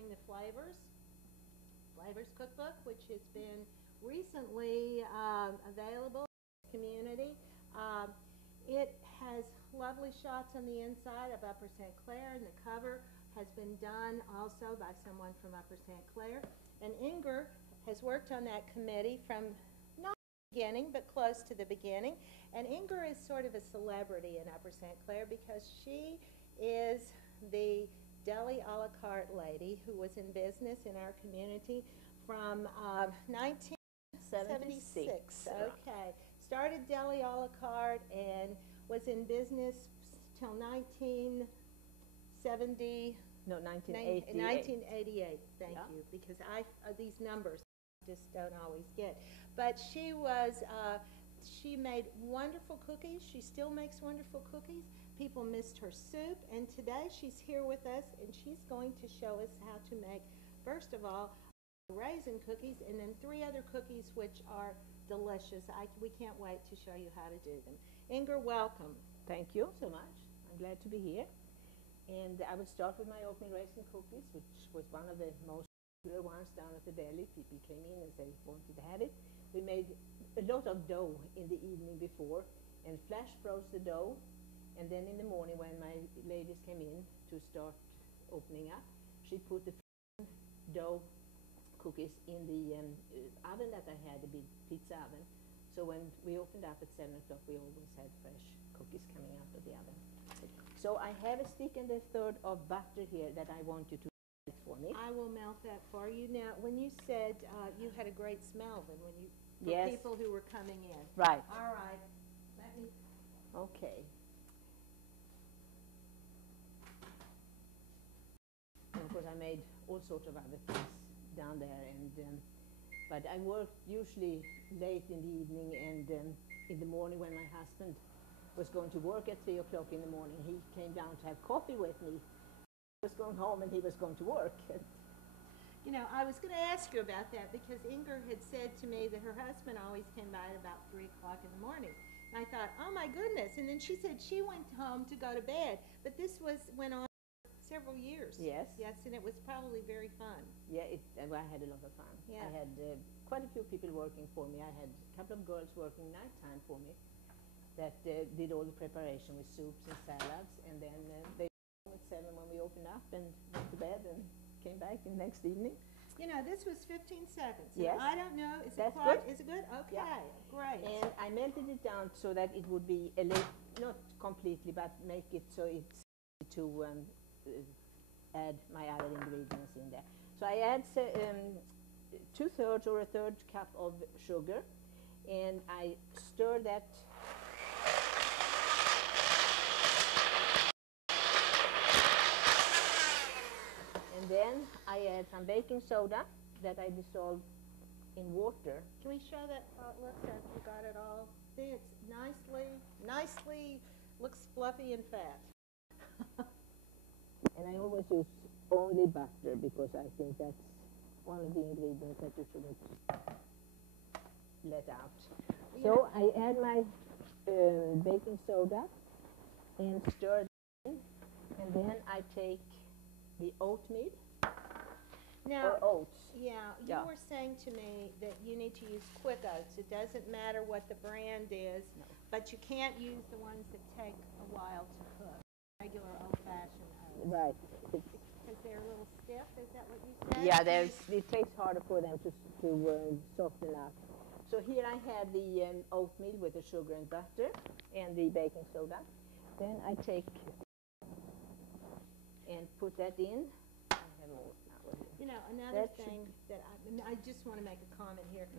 featuring the Flavors Cookbook, which has been recently available in the community. It has lovely shots on the inside of Upper St. Clair, and the cover has been done also by someone from Upper St. Clair. And Inger has worked on that committee from not the beginning, but close to the beginning. And Inger is sort of a celebrity in Upper St. Clair because she is the deli a la carte lady who was in business in our community from 1976. Okay. Started deli a la carte and was in business till 1970. No, 1988. 1988, thank you, because these numbers I just don't always get. But she made wonderful cookies. She still makes wonderful cookies. People missed her soup, and today she's here with us, and she's going to show us how to make, first of all, raisin cookies, and then 3 other cookies which are delicious. We can't wait to show you how to do them. Inger, welcome. Thank you so much. I'm glad to be here. And I will start with my oatmeal raisin cookies, which was one of the most popular ones down at the deli. People came in and said they wanted to have it. We made a lot of dough in the evening before and flash froze the dough. And then in the morning when my ladies came in to start opening up, she put the dough cookies in the oven that I had, a big pizza oven. So when we opened up at 7 o'clock, we always had fresh cookies coming out of the oven. So I have a stick and a third of butter here that I want you to melt for me. I will melt that for you. Now, when you said you had a great smell, then when you for yes. people who were coming in. Right. All right. Let me. Okay. And of course, I made all sorts of other things down there, and but I worked usually late in the evening and in the morning when my husband was going to work at 3 o'clock in the morning. He came down to have coffee with me. I was going home and he was going to work. You know, I was going to ask you about that because Inger had said to me that her husband always came by at about 3 o'clock in the morning. And I thought, oh my goodness. And then she said she went home to go to bed. But this went on several years. Yes. Yes, and it was probably very fun. Yeah, I had a lot of fun. Yeah. I had quite a few people working for me. I had a couple of girls working nighttime for me that did all the preparation with soups and salads, and then they went at 7 when we opened up and went to bed and came back the next evening. You know, this was 15 seconds. Yes. I don't know. Is That's it quite? good. Is it good? Okay, yeah. Great. And I melted it down so that it would be not completely, but make it so it's to add my other ingredients in there. So I add 2/3 or 1/3 cup of sugar, and I stir that. And then I add some baking soda that I dissolve in water. Can we show that how it looks after you got it all? See, it's nicely, looks fluffy and fat. And I always use only butter because I think that's one of the ingredients that you shouldn't let out. Yeah. So I add my baking soda and stir it in, and then I take the oatmeal now, or oats. Yeah, you were saying to me that you need to use quick oats. It doesn't matter what the brand is, but you can't use the ones that take a while to cook, regular old-fashioned oats. Right. Because they're a little stiff, is that what you said? Yeah, it takes harder for them to soften up. So here I have the oatmeal with the sugar and butter and the baking soda. Then I take and put that in. I have more now. You know, another thing that I just want to make a comment here.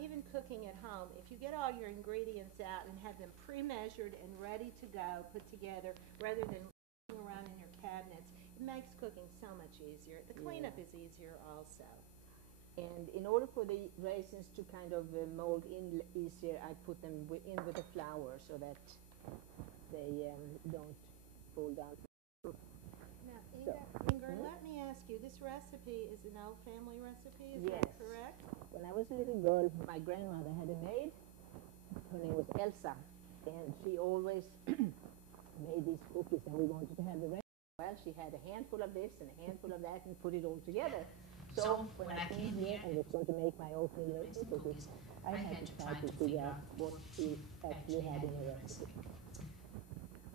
Even cooking at home, if you get all your ingredients out and have them pre-measured and ready to go, put together, rather than around in your cabinets, it makes cooking so much easier. The cleanup is easier also. And in order for the raisins to kind of mold in easier, I put them in with the flour so that they don't fall down. Now, Inger, let me ask you, this recipe is an old family recipe, is yes. that correct? When I was a little girl, my grandmother had a maid. Her name was Elsa, and she always made these cookies, and we wanted to have the recipe. Well, she had a handful of this and a handful of that and put it all together. So when I came here I was going to make my oatmeal raisin cookies. I had to try to figure out what she actually had in her recipe.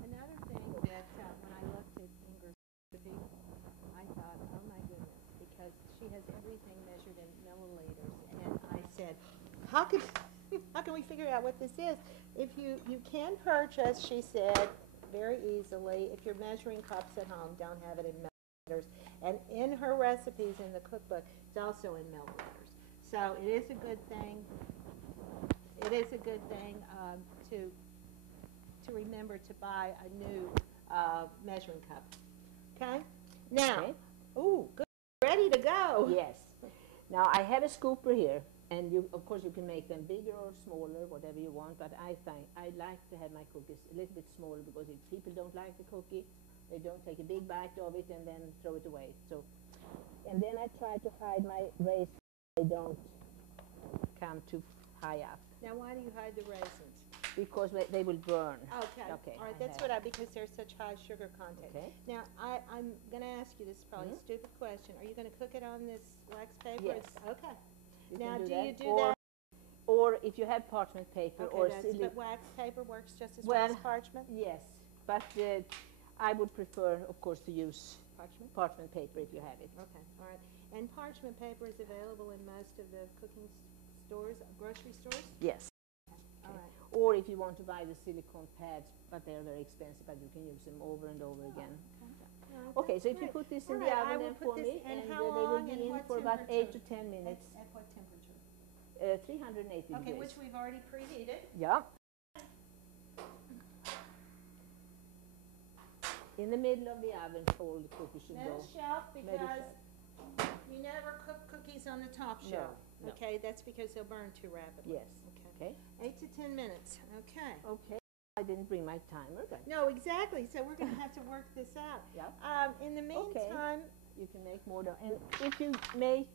Another thing that when I looked at Ingrid's recipe, I thought, oh my goodness, because she has everything measured in milliliters, and I said, how can we figure out what this is? If you can purchase, she said, very easily, if you're measuring cups at home, don't have it in milliliters. And in her recipes in the cookbook, it's also in milliliters. So it is a good thing. It is a good thing to remember to buy a new measuring cup. Okay? Now, Okay. ooh, good, ready to go. Yes. Now I have a scooper here, and of course you can make them bigger or smaller, whatever you want. But I like to have my cookies a little bit smaller because if people don't like the cookie, they don't take a big bite of it and then throw it away. So, and then I try to hide my raisins. They don't come too high up Now, why do you hide the raisins? because they will burn. Okay. Okay, All right. I That's have. because there's such high sugar content. Okay. Now, I'm going to ask you this is probably a stupid question. Are you going to cook it on this wax paper? Yes. Okay. You Now, can do you do or, that? Or if you have parchment paper Okay, or but wax paper works just as well Well, as parchment? yes, but I would prefer, of course, to use Parchment? parchment paper if you have it. Okay, all right. And parchment paper is available in most of the cooking stores, grocery stores? Yes. All right. Or if you want to buy the silicone pads, but they're very expensive, but you can use them over and over again. All right, Okay, that's so if you great. put this All in the right, I oven will then put for this- me, and and how they will long be and in what for about 8 to temperature? 10 minutes, At what temperature? 380 Okay, degrees. which we've already preheated. Yeah. In the middle of the oven, all the cookies should Middle go. shelf, Middle because shelf. you never cook cookies on the top No, shelf. no. Okay, that's because they'll burn too rapidly. Yes. Okay. Okay. 8 to 10 minutes. Okay. Okay. I didn't bring my timer, but No, exactly. So we're going to have to work this out. Yeah. In the Okay. meantime, you can make more dough. And if you make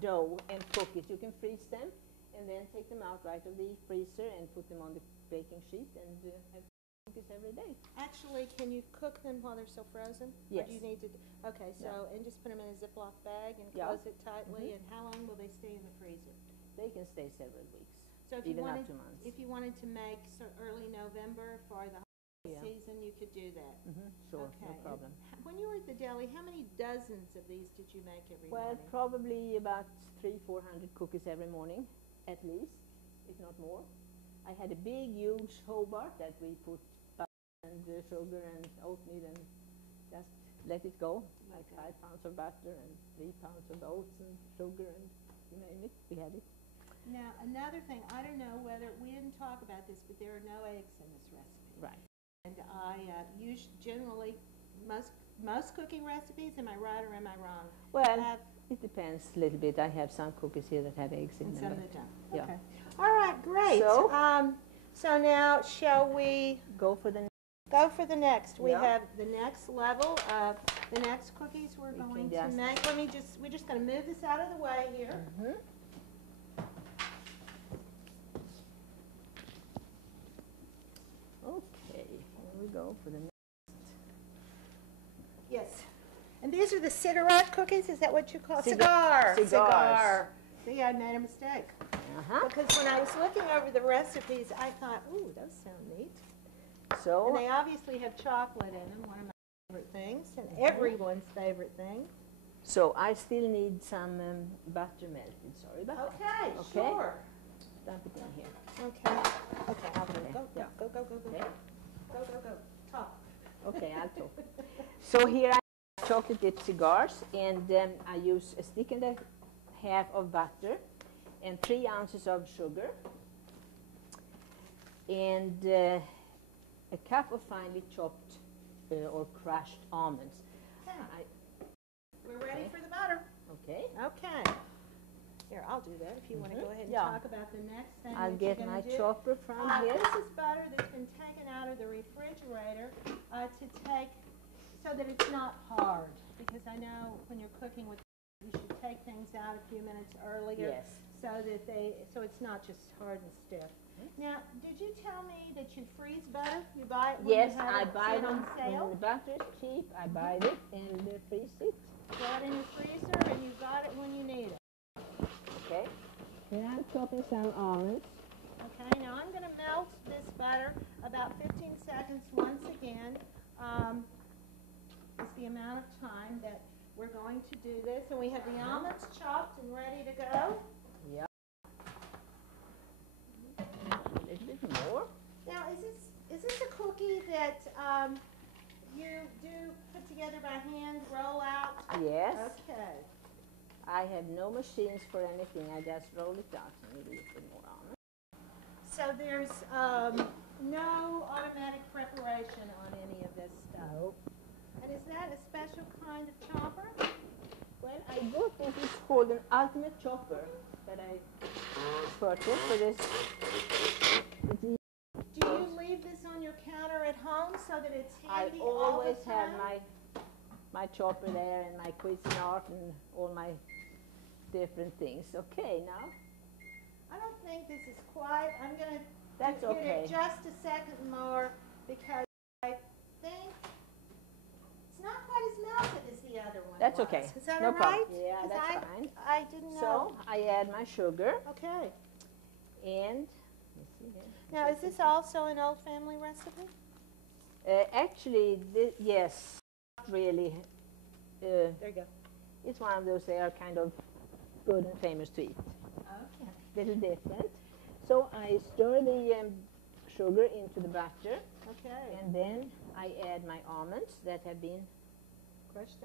dough and cookies, you can freeze them and then take them out right of the freezer and put them on the baking sheet and have cookies every day. actually, can you cook them while they're still frozen? Yes. Or do you need to? Okay, so Yeah. and just put them in a Ziploc bag and Yeah. close it tightly. And how long will they stay in the freezer? They can stay several weeks, So if you even wanted, up to months. if you wanted to make early November for the holiday Yeah. season, you could do that. Sure, Okay. no And problem. when you were at the deli, how many dozens of these did you make every Well, morning? probably about 300-400 cookies every morning, at least, if not more. I had a big, huge Hobart that we put butter and sugar and oatmeal and just let it go, like Okay. 5 pounds of butter and 3 pounds of oats and sugar and you name it, we had it. Now, another thing, I don't know whether, we didn't talk about this, but there are no eggs in this recipe. Right. And I generally, most cooking recipes, am I right or am I wrong? Well, Have, it depends a little bit. I have some cookies here that have eggs in and them. some but that don't. yeah. Okay. All right, great. So? So now, shall we Go for the go for the next? We Yeah. have the next level of the next cookies we're We can going to just- make. We're just going to move this out of the way here. Okay, here we go for the next. Yes. And these are the cigarette cookies? Is that what you call Cigar- cigar? cigars. See, I made a mistake. Uh-huh. Because when I was looking over the recipes, I thought, ooh, those sound neat. And So, they obviously have chocolate in them, one of my favorite things, and everyone's favorite thing. so I still need some butter melted. Sorry about that. Okay, Okay. sure. Dump it in here. Okay, okay, I'll do it. Okay, Go, yeah. go, go, go, go, Okay. go, go, go, talk. Okay, I'll talk. So here I have chocolate dipped cigars, and I use a stick and a half of butter and 3 ounces of sugar and a cup of finely chopped or crushed almonds. Okay, we're ready Okay. for the butter. Okay, Okay. Here, I'll do that if you want to go ahead and Yeah. talk about the next thing I'll that get you're my going to do. chopper from here. This is butter that's been taken out of the refrigerator to take so that it's not hard. Because I know when you're cooking with, you should take things out a few minutes earlier Yes. so it's not just hard and stiff. Now, did you tell me that you freeze butter? You buy it when Yes, you have I it buy sit on them when sale? the butter is cheap. I buy it and freeze it. Throw it in your freezer and you got it when you need it. Okay. Now I'm chopping some almonds. Okay, now I'm going to melt this butter about 15 seconds once again. It's the amount of time that we're going to do this. And we have the almonds chopped and ready to go. Yeah. A little bit more. Now, is this a cookie that you do put together by hand, roll out? Yes. Okay. I have no machines for anything. I just roll it out and a little bit more almonds. So there's no automatic preparation on any of this stuff. No. And is that a special kind of chopper? Well, I bought this. It's called an ultimate chopper that I purchased for this. Do you leave this on your counter at home so that it's I handy all always the have time? my chopper there and my Cuisinart and all my different things. Okay, now I don't think this is quite. I'm going to that's give okay. it just a second more because I think it's not quite as melted as the other one. That's was. okay. Is that No all right? problem. Yeah, 'Cause that's fine. I didn't know. So I add my sugar Okay. and let's see here. Now, is this also an old family recipe? Actually, yes, not really. There you go. It's one of those they are kind of good and famous to eat. Okay. Little different. So I stir the sugar into the batter, Okay. and then I add my almonds that have been Crushed.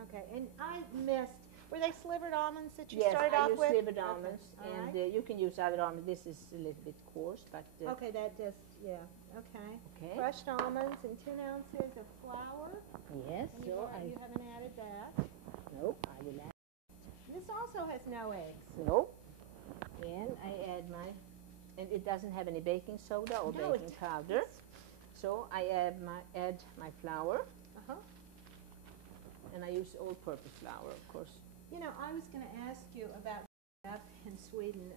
Okay. And I missed. Were they slivered almonds that you yes, started I off use with? slivered Okay. almonds, All and right. you can use other almonds. This is a little bit coarse, but Okay, that just, yeah, okay. okay. Crushed almonds and 10 ounces of flour. Yes, And so you haven't added that. nope, I will add This also has no eggs. nope, and I add and it doesn't have any baking soda or No, it baking powder, so I add my flour, Uh-huh. and I use all-purpose flour, of course. You know, I was going to ask you about up in Sweden.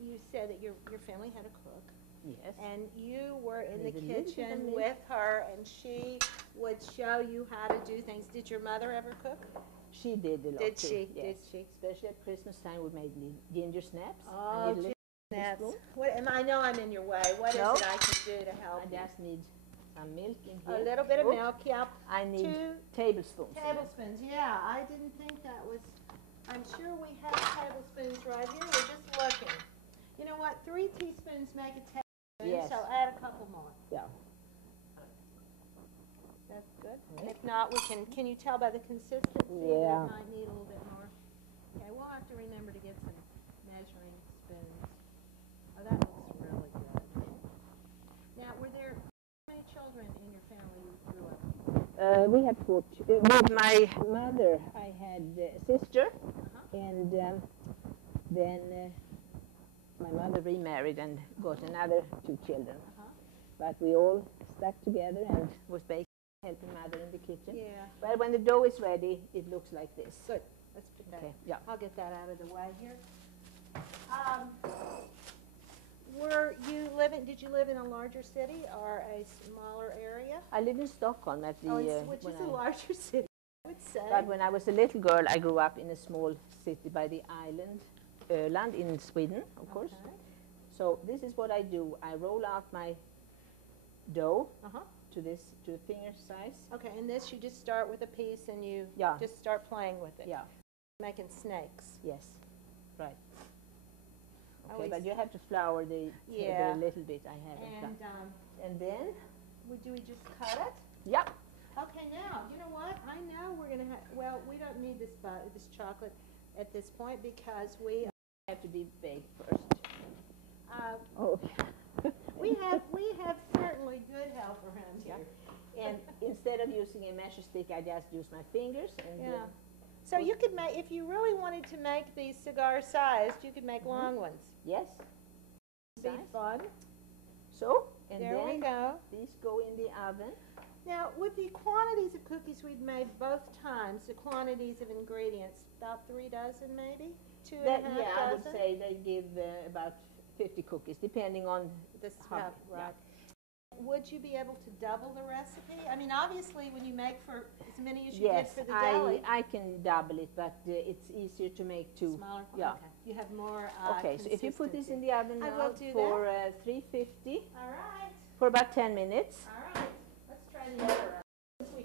You said that your family had a cook, Yes. and you were in the With a little bit of kitchen milk. with her, and she would show you how to do things. Did your mother ever cook? She did a lot Did too, she? yes. Did she? Especially at Christmas time, we made ginger snaps. I Oh, need a little That's spoon. what. I know I'm in your way. What is No. it I can do to help I you? just need some milk in A here. little bit of Oops. milk. Yeah. I need 2 tablespoons. in it. tablespoons. Yeah, I didn't think that was. I'm sure we have tablespoons right here. We're just looking. You know what? 3 teaspoons make a tablespoon. Yes. So add a couple more. Yeah. That's good. Mhm. And if not, we can. Can you tell by the consistency Yeah. that it might need a little bit more? Okay, we'll have to remember to get some measuring spoons. Oh, that looks really good. Now, were there how many children in your family you grew up with? We had 4 with my mother, I had a sister, and then my mother remarried and got another 2 children. But we all stuck together and was baking, helping mother in the kitchen. Yeah. But when the dough is ready, it looks like this. Good. Let's put that. Okay, yeah. I'll get that out of the way here. Did you live in a larger city or a smaller area? I live in Stockholm at the. Which when is a larger city, I would say. But when I was a little girl, I grew up in a small city by the island, Öland in Sweden, of course. Okay. So this is what I do. I roll out my dough Uh-huh. to a finger size. Okay, and this you just start with a piece and you Yeah. just start playing with it. Yeah. Making snakes. Yes. Right. I Okay, always- but you have to flour the table Yeah. a little bit. I haven't And done. And then, do we just cut it? yeah. Okay, now, you know what? I know we're going to have, well, we don't need this chocolate at this point because we Have to be baked first. uh, Oh. we have certainly good help around Yeah. here. And instead of using a measure stick, I just use my fingers and. Yeah. So you could make, if you really wanted to make these cigar sized, you could make long ones. Yes. Be Size. fun. So, and There we then go. these go in the oven Now, with the quantities of cookies we've made both times, the quantities of ingredients, about 3 dozen maybe? Two and a half Yeah, I would dozen? say they give about 50 cookies, depending on The how- stuff, right. Would you be able to double the recipe? I mean, obviously, when you make for as many as you Yes, did for the deli, I can double it, but it's easier to make two. smaller. Yeah. Okay. You have more. Okay, so if you put this in consistency. the oven I now will do for 350 All right. for about 10 minutes. All right. Let's try the other one. Since we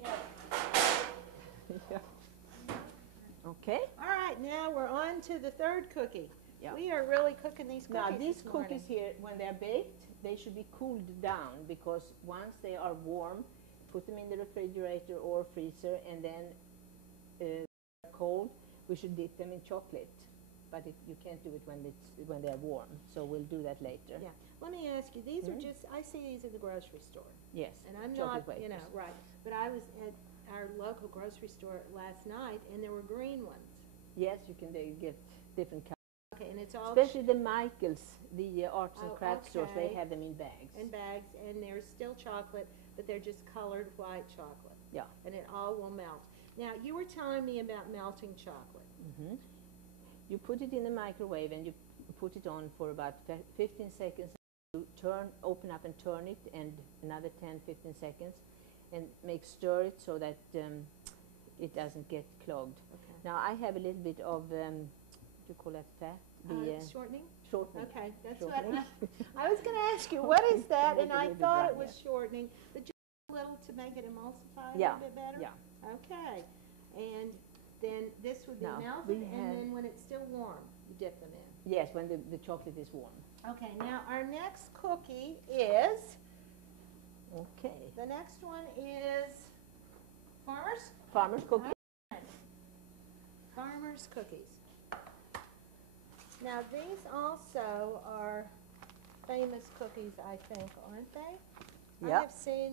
have. Okay. All right. Now we're on to the third cookie. Yeah. We are really cooking these cookies. Now these this morning. cookies here, when they're baked, they should be cooled down, because once they are warm, put them in the refrigerator or freezer, and then cold, we should dip them in chocolate. But you can't do it when they're warm, so we'll do that later. Yeah. Let me ask you. These are just. I see these in the grocery store. Yes. And I'm chocolate not, wafers. right. But I was at our local grocery store last night, and there were green ones. Yes, you can get different colors. Okay, and it's all Especially the Michaels, the arts and Oh, crafts stores, they okay. have them in bags. in bags, and they're still chocolate, but they're just colored white chocolate. Yeah. And it all will melt. Now, you were telling me about melting chocolate. Hmm. You put it in the microwave and you put it on for about 15 seconds. You open up and turn it, and another 10-15 seconds, and stir it so that it doesn't get clogged. Okay. Now I have a little bit of what do you call that, fat? Shortening? Shortening. Okay, that's Shortening. what I was going to ask you. What is that? Make And it a I little bit thought it dry, was shortening, but just a little to make it emulsify a Yeah, little bit better? yeah. Okay. And then this would be Now, melted, we and have- then when it's still warm, you dip them in. Yes, when the chocolate is warm. Okay, now our next cookie is, Okay. the next one is Farmer's cookie. Farmer's Cookies. Now these also are famous cookies, I think, aren't they? Yeah. I have seen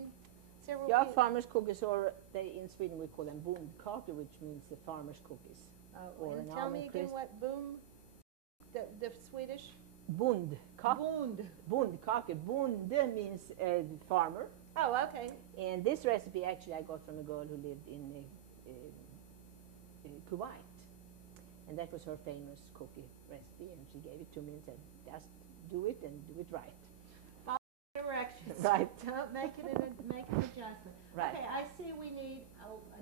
several Yeah, people. farmer's cookies, or in Sweden we call them bondkakor, which means the farmer's cookies. or And an tell me almond again crisp. what boom, the Swedish? Bondkakor. Bond. Bondkakor. Bonde means farmer. Oh, okay. And this recipe actually I got from a girl who lived in Kuwait. And that was her famous cookie recipe, and she gave it to me and said, just do it and do it right. Directions. Right. Don't make an adjustment. Right. Okay, I see we need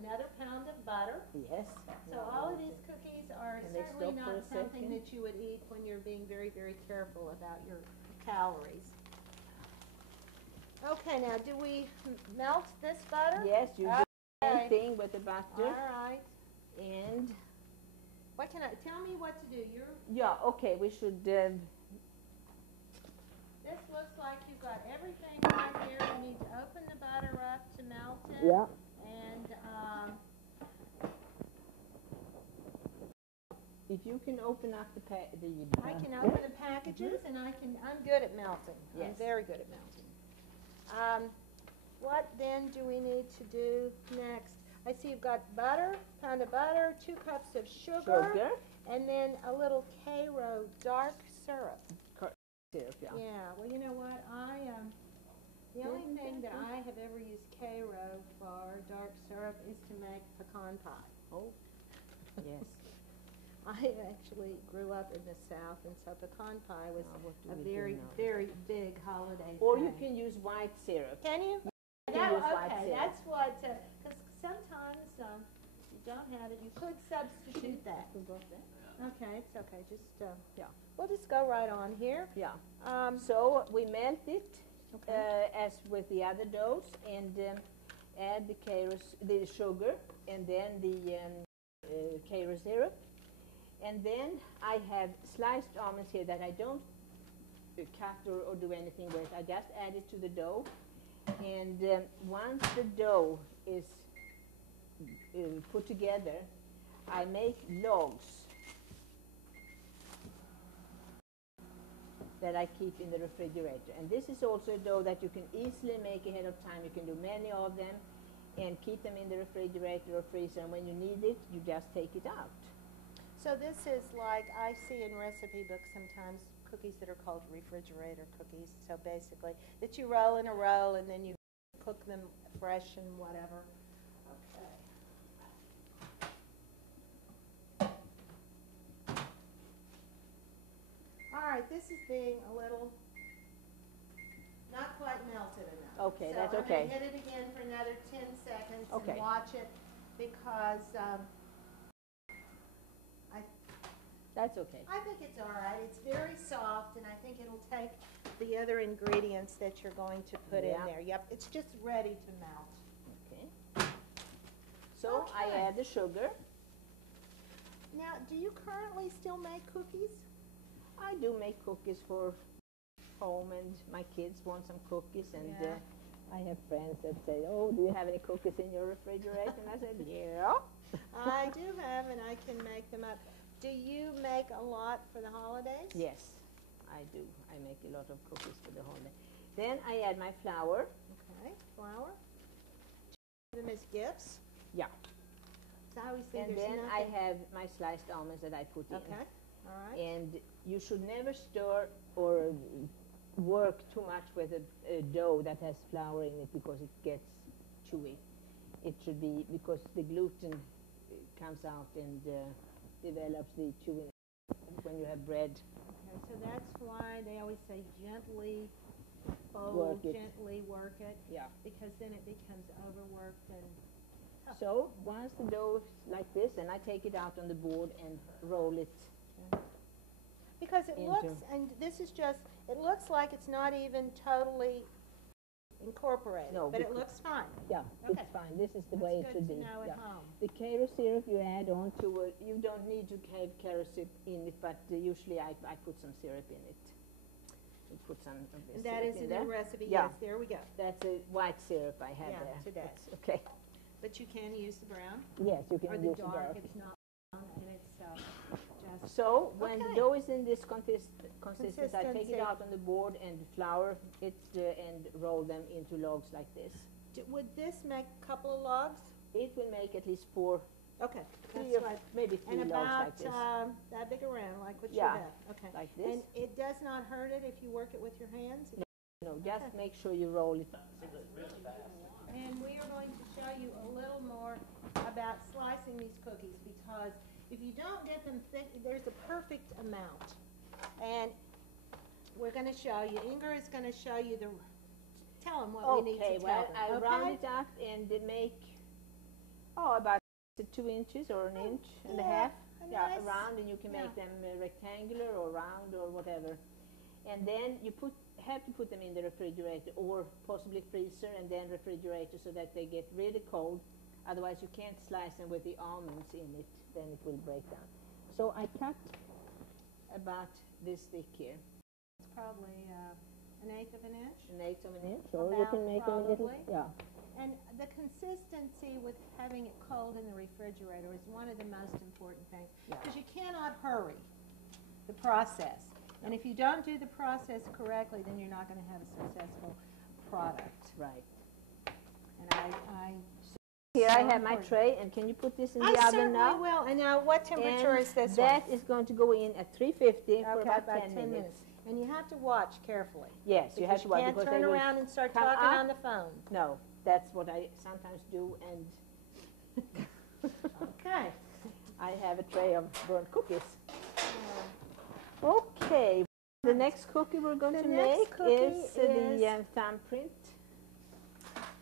another pound of butter. Yes. So all of these cookies are Can they certainly stop for not a something second? that you would eat when you're being very, very careful about your calories. Okay, now do we melt this butter? Yes, you do the Okay. same thing with the butter. All right. And What can I, tell me what to do. yeah, okay, we should, This looks like you've got everything right here. You need to open the butter up to melt it. yeah. And, If you can open up the I can open the packages, and I'm good at melting. I'm Yes. very good at melting. What then do we need to do next? I see you've got butter, pound of butter, 2 cups of sugar, and then a little Karo dark syrup. Syrup, yeah. Yeah, well, you know what? The only thing that I have ever used Karo for dark syrup is to make pecan pie. Oh, yes. I actually grew up in the South, and so pecan pie was Now, what do a we do very, now? very big holiday Or you thing. can use white syrup. Can you? You can use white Okay, syrup. that's what, because sometimes you don't have it. You could substitute that. Okay, it's okay. Just, Yeah. We'll just go right on here. Yeah. Um, So we melt it Okay. as with the other doughs, and add the sugar, and then the Karo syrup. And then I have sliced almonds here that I don't cut or do anything with. I just add it to the dough. And once the dough is put together, I make logs that I keep in the refrigerator. And this is also a dough that you can easily make ahead of time. You can do many of them and keep them in the refrigerator or freezer. And when you need it, you just take it out. So this is like, I see in recipe books sometimes cookies that are called refrigerator cookies. So basically, that you roll in a roll and then you cook them fresh and whatever. Okay. All right, this is being a little, not quite melted enough. Okay, that's okay. So I'm going to hit it again for another 10 seconds Okay. and watch it because That's okay. I think it's all right. It's very soft, and I think it'll take the other ingredients that you're going to put in Yeah. there. Yep, it's just ready to melt. Okay. So I Okay. add the sugar. Now, do you currently still make cookies? I do make cookies for home, and my kids want some cookies, and Yeah. I have friends that say, "Oh, do you have any cookies in your refrigerator?" And I said, "Yeah." I do have, and I can make them up. Do you make a lot for the holidays? Yes, I do. I make a lot of cookies for the holiday. Then I add my flour. Okay, flour. Give them as gifts. Yeah. So I always think And there's then nothing. I have my sliced almonds that I put in. Okay, all right. And you should never stir or work too much with a dough that has flour in it because it gets chewy. It should be, because the gluten comes out and develops the chewiness when you have bread. Okay, so that's why they always say gently fold, Work it. gently work it, Yeah. because then it becomes overworked and So once the dough is like this, then I take it out on the board and roll it. because it Into- looks, and this is just, it looks like it's not even totally incorporated, No, but it because- looks fine. Yeah, Okay. it's fine. This is the That's way it good should to be. know at Yeah. home. The Cairo syrup you add on to it, you don't need to have Cairo syrup in it, but usually I put some syrup in it. You put some of this And that syrup is in in there. the recipe, Yeah. yes, there we go. That's a white syrup I have Yeah, there. today. It's okay. But you can use the brown, Yes, you can or the use dark, it. it's not brown, and it's just, So when the Okay. dough is in this consistency, I take Consistency. it out on the board and flour it and roll them into logs like this. would this make a couple of logs? It will make at least 4, Okay, 3 that's or right. maybe 3 And logs about like this. that big around, like what you Yeah. have. Okay. Like this. And it does not hurt it if you work it with your hands? No, just make sure you roll it. And we are going to show you a little more about slicing these cookies, because if you don't get them thick, there's a perfect amount. And we're going to show you, Inger is going to show you tell them what we need to Okay, tell well, them. I okay? round it up and make, about 2 inches or an inch and a yeah, half. a Yeah, nice- around, and you can make them rectangular or round or whatever. And then you have to put them in the refrigerator or possibly freezer and then refrigerator so that they get really cold. Otherwise you can't slice them with the almonds in it, then it will break down. So I cut about this thick here, It's probably an eighth of an inch. an eighth of an inch, or you About can make them a little, probably. yeah. And the consistency with having it cold in the refrigerator is one of the most important things, Yeah. because you cannot hurry the process. And if you don't do the process correctly, then you're not going to have a successful product. Right. And Here I So have my important. tray, and can you put this in I the oven certainly now? will. And now, what temperature And is this that is going to go in at 350 for one? about 10 minutes. And you have to watch carefully. Yes, you have Because to watch can't because turn they will. around and start come talking up. on the phone. No, that's what I sometimes do, and Okay. I have a tray of burnt cookies. Okay, the next cookie we're going The to next make cookie is the is- thumbprint,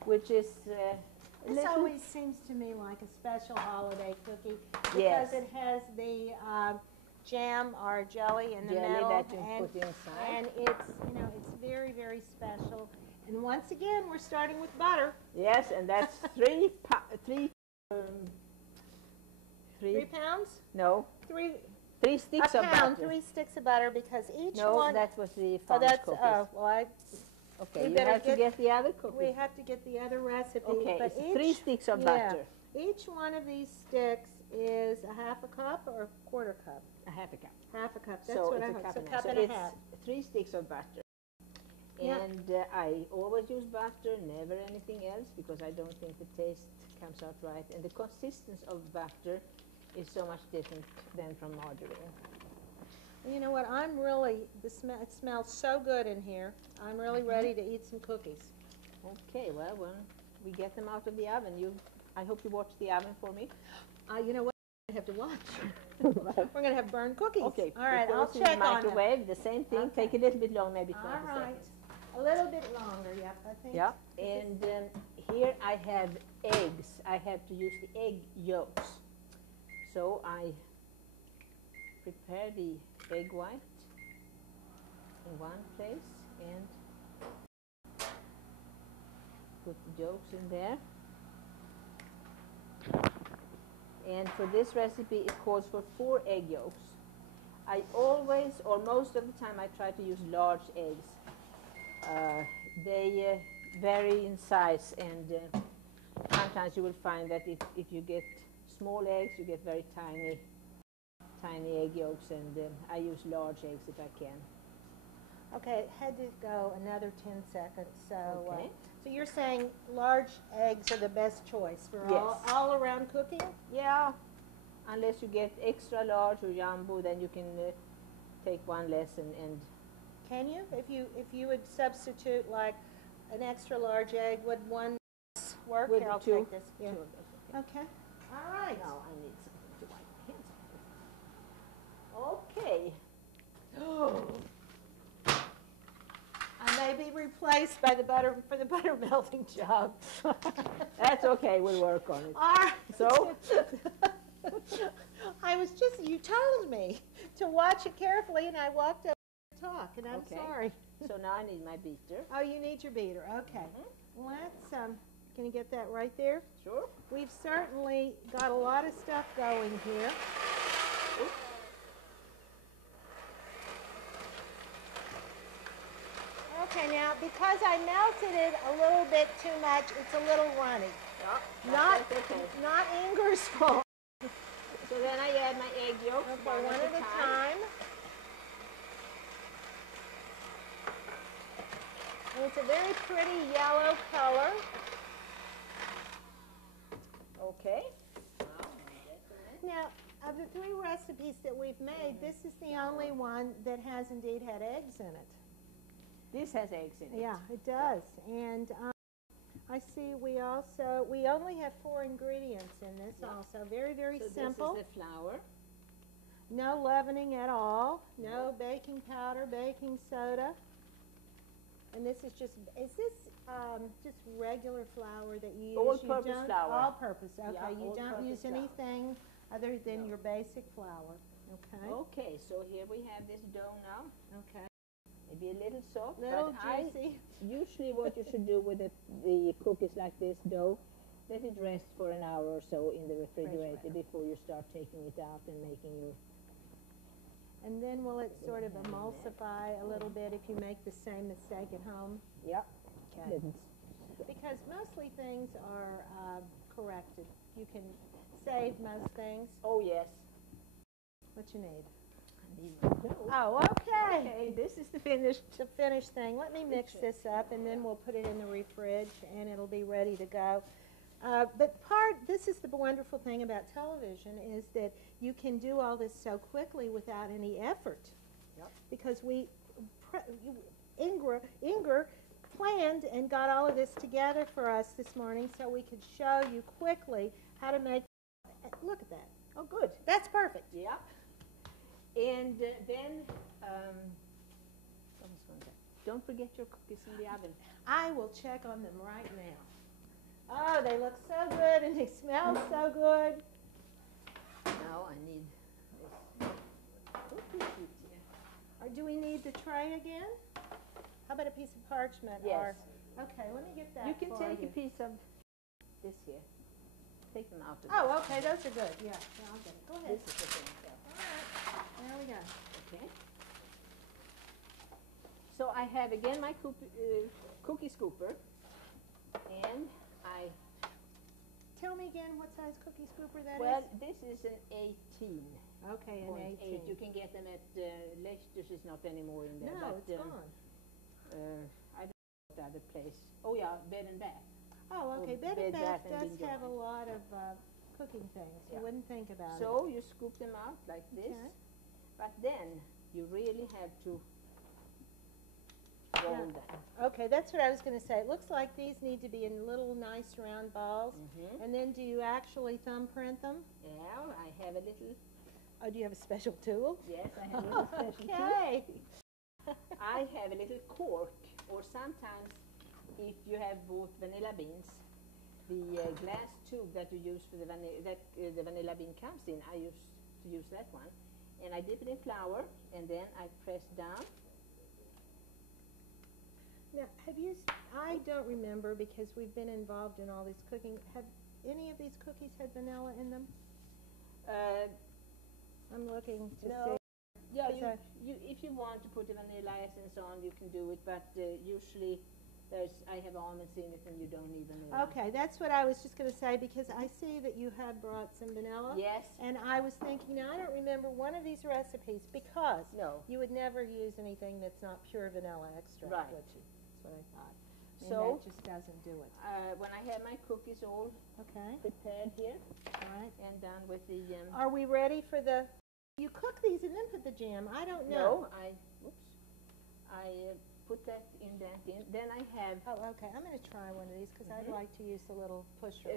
which is a This little. always seems to me like a special holiday cookie, because Yes. it has the jam or jelly in the jelly middle, that you and, put inside. and it's very, very special. And once again, we're starting with butter. Yes, and that's 3 3 pounds? no, Three 3 sticks a of pound, butter. 3 sticks of butter, because each No, one. that was the Oh, farmer's that's cookies. well, Okay, we you better have to get the other cookies. we have to get the other recipe. Okay, but it's 3 sticks of yeah. butter. Each one of these sticks is a half a cup or a quarter cup. A half a cup. Half a cup. That's So what it's I a heard. cup So and a half. cup So and a it's half. 3 sticks of butter. Yeah. And I always use butter, never anything else, because I don't think the taste comes out right. And the consistency of butter is so much different than from margarine. You know what? It smells so good in here. I'm really ready to eat some cookies. Okay, well, when we get them out of the oven, I hope you watch the oven for me. You know what? I have to watch. We're going to have burned cookies. Okay, all right, it I'll goes in the check on them. microwave. The same thing. Okay. Take a little bit long, maybe 20 All right. seconds. A little bit longer, yep, I think. Yeah, and here I have eggs. I have to use the egg yolks. So I prepare the egg white in one place and put the yolks in there. And for this recipe, it calls for 4 egg yolks. I always, or most of the time, I try to use large eggs. They vary in size, and sometimes you will find that if you get small eggs, you get very tiny egg yolks, and I use large eggs if I can. Okay, it had to go another 10 seconds. So, Okay. So you're saying large eggs are the best choice for Yes. all around cooking? Yeah, unless you get extra large or jumbo, then you can take one less and Can you? If you would substitute like an extra large egg, would one work? with Here, I'll 2. take this. Yeah. 2 of those, okay. Okay. All right. Now I need something to wipe my hands off. Okay. I may be replaced by the butter for the butter melting job. That's okay, we'll work on it. All right. So? You told me to watch it carefully, and I walked up to talk, and I'm Okay. sorry. So now I need my beater. Oh, you need your beater. Okay. Let's, can you get that right there? Sure. We've certainly got a lot of stuff going here. Okay, now, because I melted it a little bit too much, it's a little runny. Yeah, Not, that's okay. not Inger's fault. So then I add my egg yolks Okay, one at a time. And it's a very pretty yellow color. Okay. Now, of the 3 recipes that we've made, this is the only one that has indeed had eggs in it. This has eggs in it. Yeah, it does. And I see we only have 4 ingredients in this also. Very, very So simple. this is the flour. No leavening at all. No baking powder, baking soda. And this is just regular flour that you use? All-purpose flour. All-purpose, okay. Yeah, You don't all-purpose use flour. anything other than your basic flour, okay? Okay, so here we have this dough now. Okay. Maybe a little soft, Little but juicy. usually what you should do with the cookies like this dough, let it rest for an hour or so in the refrigerator before you start taking it out and making your... And then will it sort of emulsify a little bit if you make the same mistake at home? Yeah. Okay. Because mostly things are corrected. You can save most things. Oh, yes. What you need? I need my dough. Oh, okay. Okay, this is the finished. The finished thing. Let me mix this up, and then we'll put it in the fridge, and it'll be ready to go. This is the wonderful thing about television, is that you can do all this so quickly without any effort. Yep. Because Inger planned and got all of this together for us this morning so we could show you quickly how to make, look at that. Oh, good. That's perfect. Yeah. And then, don't forget your cookies in the oven. I will check on them right now. Oh, they look so good and they smell so good. Now I need this cookie sheet here. Or do we need the tray again? How about a piece of parchment? Yes. Okay, let me get that. You can for take you. a piece of this here. Take them out of Oh, okay, those are good. Yeah, I'll get it. Go ahead. this is the thing. Yeah. All right, there we go. Okay. So I have again my cookie scooper, and I... Tell me again what size cookie scooper that Well, is. this is an 18. Okay, an 18. You can get them at Leichters is not anymore in there. No, but, it's gone. I don't know what other place. Oh yeah, Bed and Bath. Oh, okay. Bed Bed and Bath Bath and does Beyond. have a lot of cooking things. You Yeah. wouldn't think about it. So you scoop them out like this, Okay. but then you really have to roll them. Okay, that's what I was going to say. It looks like these need to be in little nice round balls. Mm-hmm. And then do you actually thumbprint them? Yeah, I have a little, Oh, do you have a special tool? yes, I have a little special tool. Okay. I have a little cork, or sometimes if you have bought vanilla beans, the glass tube that you use for the vanilla bean comes in, I used to use that one. And I dip it in flour, and then I press down. Now, I don't remember because we've been involved in all this cooking. Have any of these cookies had vanilla in them? I'm looking to No. see. Yeah, Is if you want to put the vanilla essence on, you can do it, but usually I have almonds in it, and you don't need vanilla. Okay, that's what I was just going to say because I see that you have brought some vanilla. Yes. And I was thinking, now I don't remember one of these recipes because No. you would never use anything that's not pure vanilla extract, Right. would you? That's what I thought. And So that just doesn't do it. when I have my cookies all Okay, prepared here all right. and done with the Are we ready for the? You cook these and then put the jam. I don't know. no, I put that indent in. Then I have. Oh, okay. I'm going to try one of these because I'd Mhm. like to use the little pusher.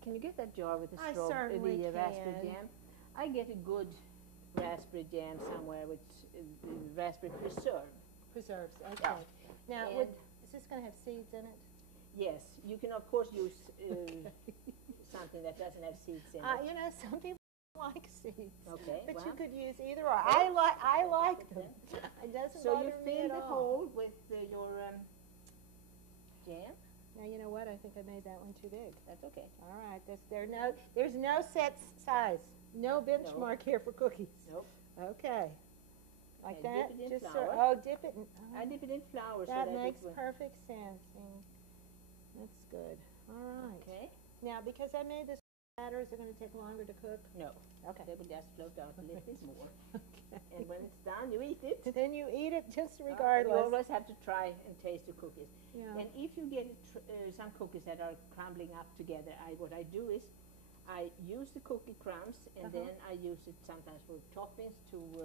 Can you get that jar with the I straw, certainly the raspberry can. jam? I get a good raspberry jam somewhere with raspberry preserve. Preserves. Okay. Yeah. Now, And- is this going to have seeds in it? Yes, you can of course use something that doesn't have seeds in it. You know, some people don't like seeds. Okay, But well, you could use either or. I like them. It doesn't so you bother me fill at the all. hole with your jam. Now you know what? I think I made that one too big. That's okay. All right. There's no set size. No benchmark here for cookies. Nope. Okay. Like Okay, that. dip it in Just flour. dip it in. I dip it in flour so that that makes it will. perfect sense. And that's good. All right. Okay. Now, because I made this batter, is it going to take longer to cook? No. Okay. They will just float out a little bit more. Okay. And when it's done, you eat it. Then you eat it just You regardless. always have to try and taste the cookies. Yeah. And if you get some cookies that are crumbling up together, what I do is I use the cookie crumbs and then I use it sometimes for toppings for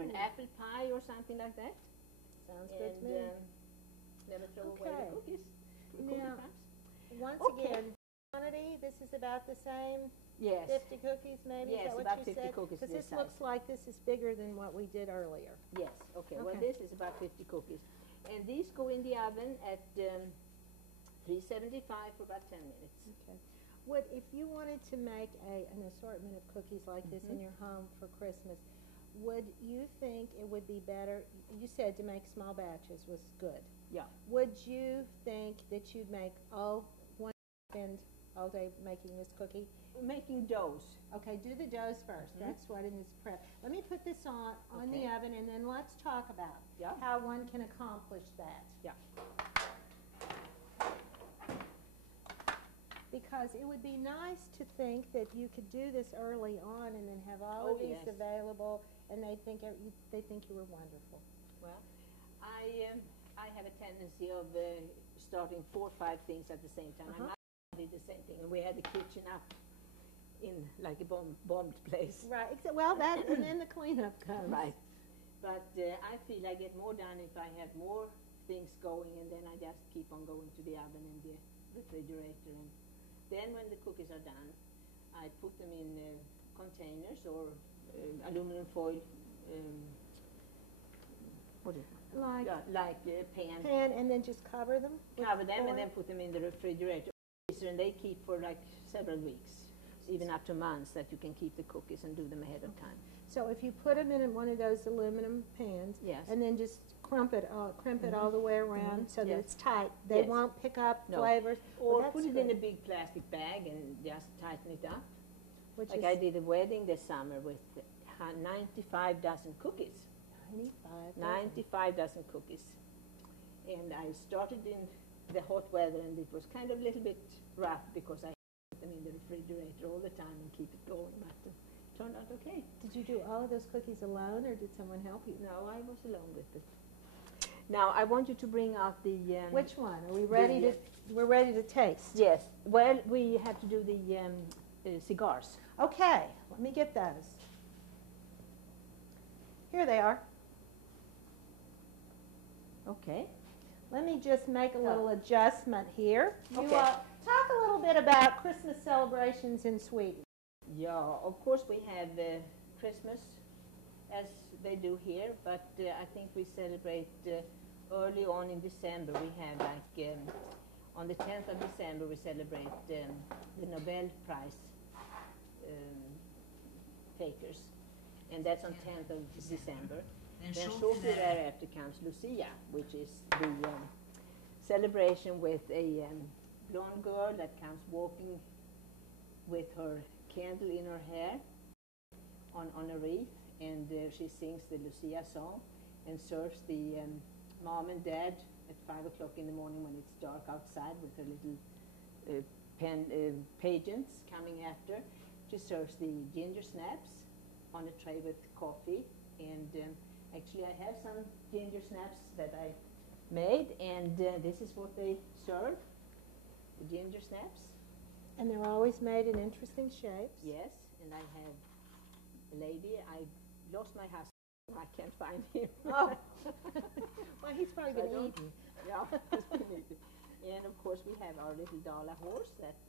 an apple pie or something like that. Sounds good to me. Never throw away Okay. the cookies. The cookie Now- crumbs. Once Okay. again, quantity, this is about the same, Yes. 50 cookies maybe? Yes, is that what about you 50 said? cookies Because this this looks like this is bigger than what we did earlier. Yes. Okay. Well, Okay. this is about 50 cookies, and these go in the oven at 375 for about 10 minutes. Okay. If you wanted to make an assortment of cookies like this in your home for Christmas, would you think it would be better? You said to make small batches was good. Yeah. Would you think that you'd make spend all day making this cookie? Making doughs. Okay, do the doughs first. That's what in this prep. Let me put this on the Okay. oven, and then let's talk about Yeah. how one can accomplish that. Yeah. Because it would be nice to think that you could do this early on and then have all Oh, of these yes. available, and they think you were wonderful. Well, I have a tendency of starting 4 or 5 things at the same time. Uh-huh. I did the same thing, and we had the kitchen up in like a bombed place. Right. Well, that and then the cleanup comes. Right. But I feel I get more done if I have more things going, and then I just keep on going to the oven and the refrigerator. And then when the cookies are done, I put them in containers or aluminum foil. What is it? Like Like pan. pan, and then just cover them. with Cover them foil? and then put them in the refrigerator. And they keep for like several weeks, even up to months, that you can keep the cookies and do them ahead of time. So if you put them in one of those aluminum pans, Yes. and then just crimp it all the way around so that Yes. it's tight, they Yes. won't pick up No. flavors. Or that's put it in good. a big plastic bag and just tighten it up. Which Like is I did a wedding this summer with 95 dozen cookies. 95. 95 dozen cookies. And I started in the hot weather, and it was kind of a little bit rough because I put them in the refrigerator all the time and keep it going, but it turned out okay. Did you do all of those cookies alone, or did someone help you? No, I was alone with it. Now I want you to bring out the. Which one? Are we ready to? We're ready to taste. Yes. Well, we have to do the cigars. Okay, let me get those. Here they are. Okay. Let me just make a little Oh. adjustment here. You Okay. talk a little bit about Christmas celebrations in Sweden. Yeah, of course we have Christmas as they do here, but I think we celebrate early on in December. We have like on the 10th of December we celebrate the Nobel Prize takers, and that's on 10th of December. Then shortly thereafter comes Lucia, which is the celebration with a blonde girl that comes walking with her candle in her hair on a wreath, and she sings the Lucia song and serves the mom and dad at 5 o'clock in the morning when it's dark outside with her little pageants coming after. She serves the ginger snaps on a tray with coffee, and actually I have some ginger snaps that I made, and this is what they serve, the ginger snaps. And they're always made in interesting shapes. Yes, and I have a lady. I lost my husband. I can't find him. Oh. Well, he's probably So I been don't- eaten. Yeah, he's been eaten. And of course we have our little Dala horse that is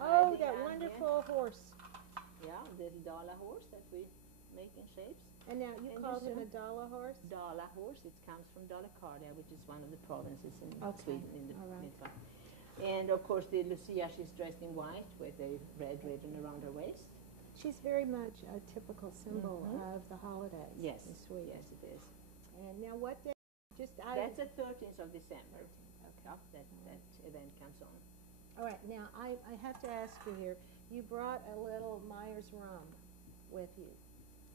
Oh, hiding that out wonderful horse. here. Yeah, the little Dala horse that we make in shapes. And now you And called you him a said- Dala horse? Dala horse, it comes from Dala-Cardia, which is one of the provinces in Okay, Sweden in the all right. Midwest. And of course the Lucia, she's dressed in white with a red ribbon around her waist. She's very much a typical symbol Mhm. of the holidays Yes, in Sweden. yes it is. And now what day? That's the 13th of December. Okay. Yeah, that event comes on. All right, now I have to ask you here. You brought a little Myers rum with you.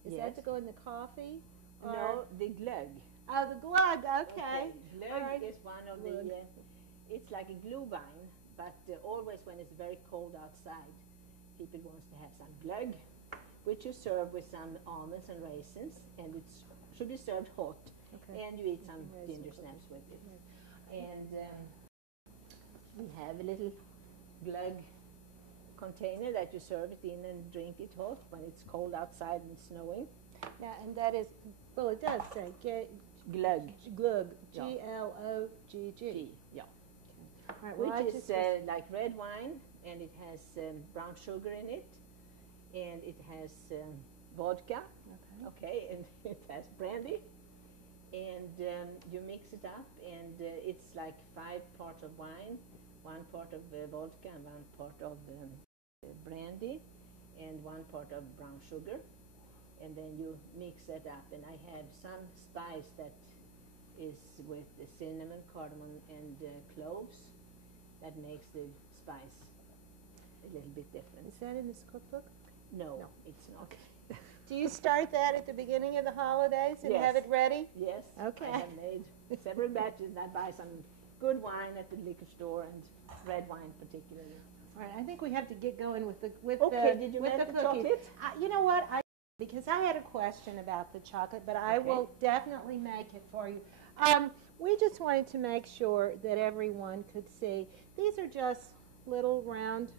Is that Yes. to go in the coffee? No, the glögg. Oh, the glug, okay. Glögg All right. is one of Glögg. the, it's like a glühwein, but always when it's very cold outside, people wants to have some glögg, which you serve with some almonds and raisins, and it should be served hot. Okay. And you eat some Raisin ginger cookies. snaps with it. And we have a little glögg container that you serve it in and drink it hot when it's cold outside and snowing. Yeah, and that is, well, it does say Glögg. glug, Yeah. Glogg. G, yeah. All right, well, I Which just is like red wine, and it has brown sugar in it, and it has vodka, okay. okay, and it has brandy, and you mix it up, and it's like 5 parts of wine, 1 part of vodka, and 1 part of brandy, and 1 part of brown sugar, and then you mix that up. And I have some spice that is with the cinnamon, cardamom, and cloves. That makes the spice a little bit different. Is that in this cookbook? No, No. it's not. Do you start that at the beginning of the holidays and have Yes. it ready? Yes, Okay. I have made several batches, and I buy some good wine at the liquor store, and red wine particularly. All right, I think we have to get going with the Okay, did you with make the the cookies. chocolate? You know what? Because I had a question about the chocolate, but I Okay. will definitely make it for you. We just wanted to make sure that everyone could see. These are just little round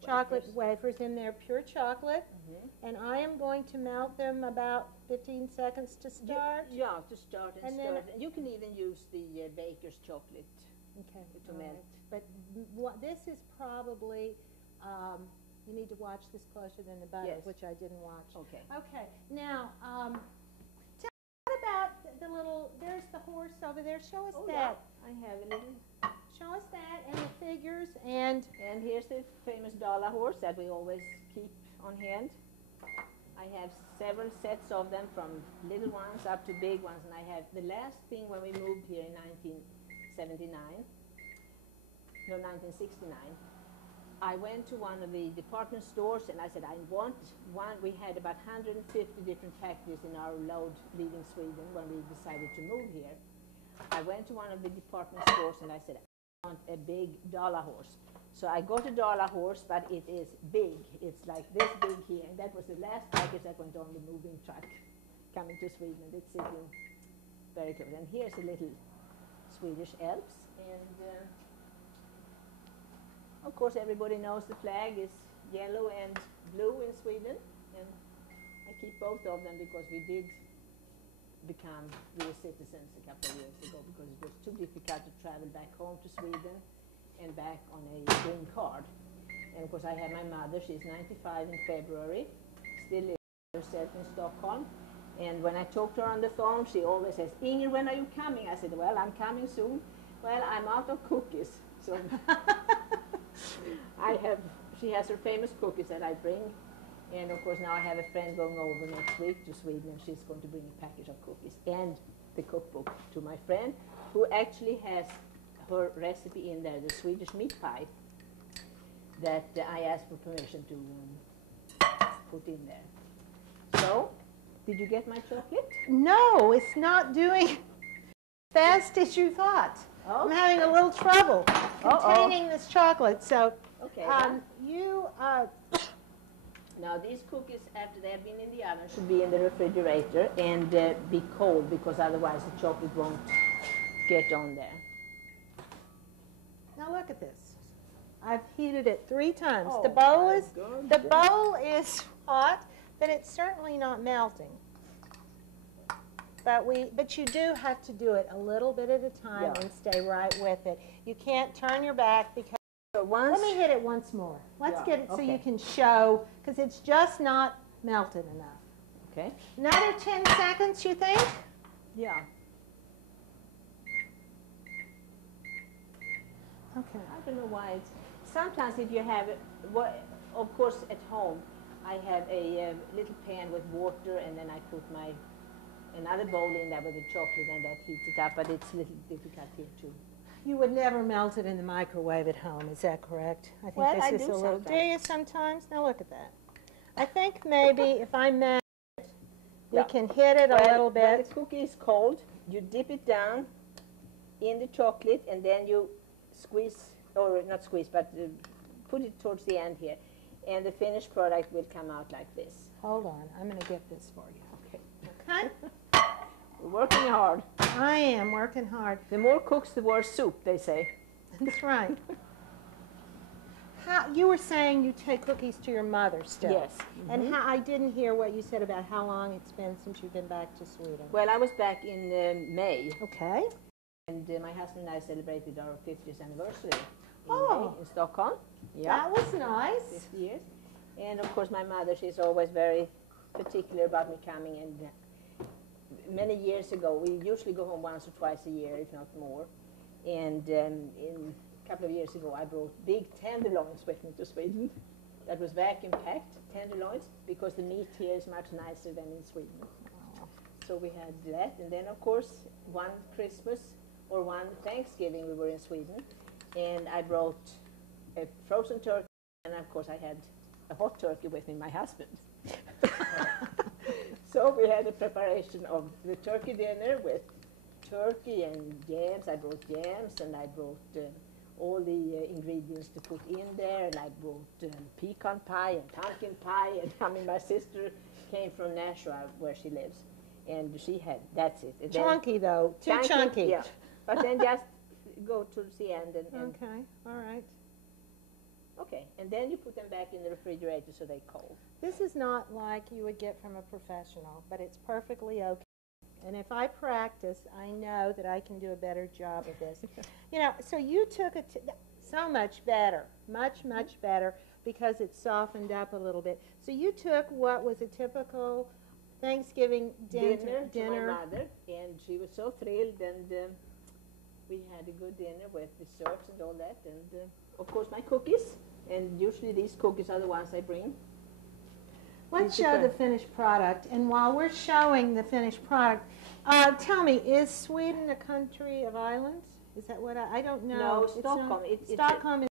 chocolate wafers, and they're pure chocolate. Mhm. And I am going to melt them about 15 seconds to start. Yeah, to start and And stir. then- And you can even use the baker's chocolate Okay. to all melt. right. But this is probably, you need to watch this closer than the butter, Yes. which I didn't watch. Okay. Okay, now, tell me what about the little, there's the horse over there. Show us Oh, that. yeah. I have a little. Show us that and the figures and, And here's the famous Dala horse that we always keep on hand. I have several sets of them, from little ones up to big ones, and I have the last thing when we moved here in 1969. I went to one of the department stores and I said, I want one. We had about 150 different factories in our load leaving Sweden when we decided to move here. I went to one of the department stores and I said, I want a big Dala horse. So I got a Dala horse, but it is big. It's like this big here. And that was the last package that went on the moving truck coming to Sweden. It's sitting very close. And here's a little Swedish Alps. And of course everybody knows the flag is yellow and blue in Sweden. And I keep both of them because we did become real citizens a couple of years ago because it was too difficult to travel back home to Sweden and back on a green card. And of course I have my mother, she's 95 in February, still lives herself in Stockholm. And when I talk to her on the phone, she always says, Inger, when are you coming? I said, well, I'm coming soon. Well, I'm out of cookies. So she has her famous cookies that I bring. And of course now I have a friend going over next week to Sweden, and she's going to bring a package of cookies and the cookbook to my friend, who actually has her recipe in there, the Swedish meat pie, that I asked for permission to put in there. So, did you get my chocolate? No, it's not doing fast as you thought. Oh. I'm having a little trouble containing this chocolate. So, Okay. Now these cookies, after they have been in the oven, should be in the refrigerator and be cold, because otherwise the chocolate won't get on there. now look at this. I've heated it 3 times. Oh, the bowl my is goodness. hot, but it's certainly not melting. But you do have to do it a little bit at a time and stay right with it. You can't turn your back because. Let me hit it once more. Let's get it so you can show, because it's just not melted enough. Okay. Another 10 seconds, you think? Yeah. Okay. I don't know why it's. Sometimes if you have it, of course at home, I have a little pan with water, and then I put another bowl in there with the chocolate, and that heats it up. But it's a little difficult here too. You would never melt it in the microwave at home, is that correct? I think Well, this I is do a little. sometimes. Do you sometimes? Now look at that. I think maybe if I melt it, we can hit it a little When bit. the cookie is cold, you dip it down in the chocolate, and then you squeeze, or not squeeze, but put it towards the end here, and the finished product will come out like this. Hold on, I'm going to get this for you. Okay. Okay? We're working hard. I am working hard. The more cooks, the worse soup, they say. That's right. You were saying you take cookies to your mother still. Yes. And I didn't hear what you said about how long it's been since you've been back to Sweden. Well, I was back in May, Okay. and my husband and I celebrated our 50th anniversary in Oh. May in Stockholm. That was nice. 50 years. And of course my mother, she's always very particular about me coming, and many years ago, we usually go home once or twice a year, if not more, and in a couple of years ago I brought big tenderloins with me to Sweden. That was vacuum packed tenderloins, because the meat here is much nicer than in Sweden. So we had that, and then of course one Christmas or one Thanksgiving we were in Sweden, and I brought a frozen turkey, and of course I had a hot turkey with me, my husband. So we had a preparation of the turkey dinner with turkey and yams. I brought yams, and I brought all the ingredients to put in there, and I brought pecan pie and pumpkin pie, and I mean my sister came from Nashua where she lives, and she had, that's it. And Chunky though, too chunky. Yeah, but then just go to the end and Okay, all right. okay, and then you put them back in the refrigerator so they're cold. This is not like you would get from a professional, but it's perfectly okay. And if I practice, I know that I can do a better job of this. You know, so you took it so much better, much better, because it softened up a little bit. So you took what was a typical Thanksgiving dinner. To my mother, and she was so thrilled, and we had a good dinner with desserts and all that, and of course my cookies, and usually these cookies are the ones I bring. Let's show the finished product. And while we're showing the finished product, tell me, is Sweden a country of islands? Is that what I don't know. No, It's Stockholm. not- It's Stockholm is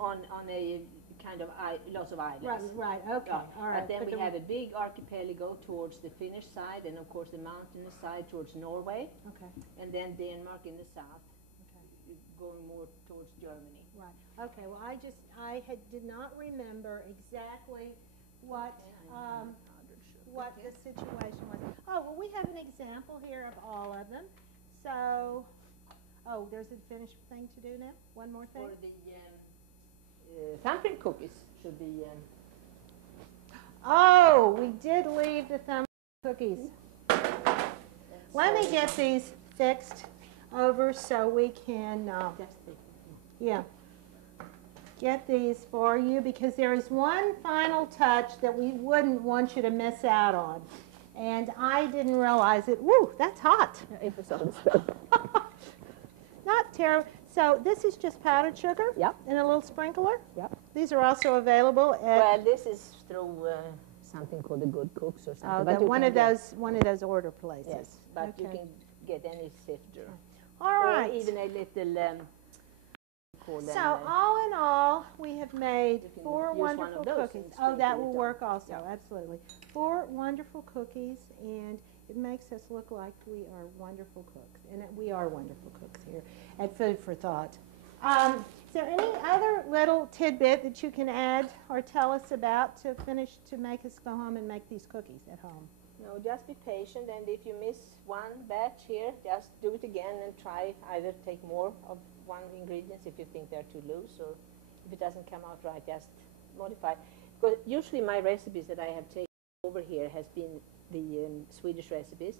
on a kind of lots of islands. right. Okay, all right. But then we have a big archipelago towards the Finnish side, and of course the mountainous side towards Norway, Okay, and then Denmark in the south, okay. going more towards Germany. Right. Okay. Well, did not remember exactly what the situation was. Oh, well, we have an example here of all of them. So, oh, there's a finished thing to do now. One more thing. For the thumbprint cookies should be. Oh, we did leave the thumb cookies. Let me get these fixed over so we can, yeah, get these for you, because there is one final touch that we wouldn't want you to miss out on. And I didn't realize it. Woo, that's hot. It was on the stove. Not terrible. So this is just powdered sugar? Yep. And a little sprinkler? Yep. These are also available at... Well, this is through something called the Good Cooks or something. But one of those order places. Yes, but you Okay. can get any sifter. All right. Or even a little... So all in all, we have made You can 4 use one wonderful of those cookies. and Oh, that sprinkle will it on. work also, Yeah. absolutely. 4 wonderful cookies, and it makes us look like we are wonderful cooks. And we are wonderful cooks here at Food for Thought. Is there any other little tidbit that you can add or tell us about to finish, to make us go home and make these cookies at home? No, just be patient, and if you miss one batch here, just do it again and try either take more of one ingredient if you think they're too loose, or if it doesn't come out right, just modify. Because usually my recipes that I have taken over here has been the Swedish recipes,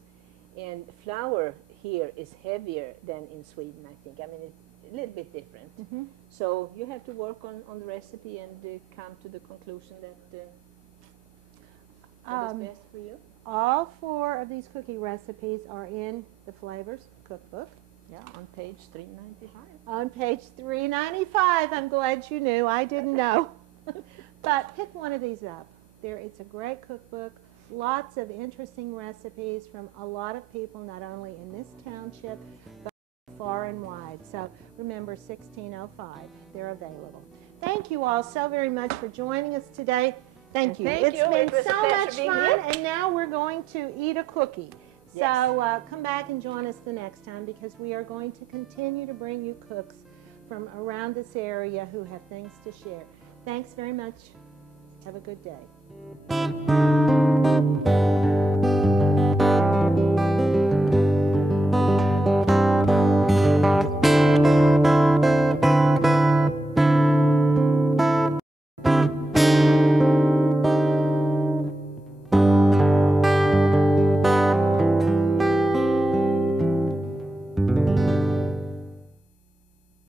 and flour here is heavier than in Sweden, I think. I mean, it's a little bit different. Mm-hmm. So you have to work on the recipe and come to the conclusion that what is best for you. All 4 of these cookie recipes are in the Flavors Cookbook. Yeah, on page 395. On page 395. I'm glad you knew. I didn't know. But pick one of these up. It's a great cookbook. Lots of interesting recipes from a lot of people, not only in this township, but far and wide. So remember, 1605. They're available. Thank you all so very much for joining us today. Thank you. Thank you. It's It been was a so pleasure much being fun. here. And now we're going to eat a cookie. Yes. So come back and join us the next time, because we are going to continue to bring you cooks from around this area who have things to share. Thanks very much. Have a good day.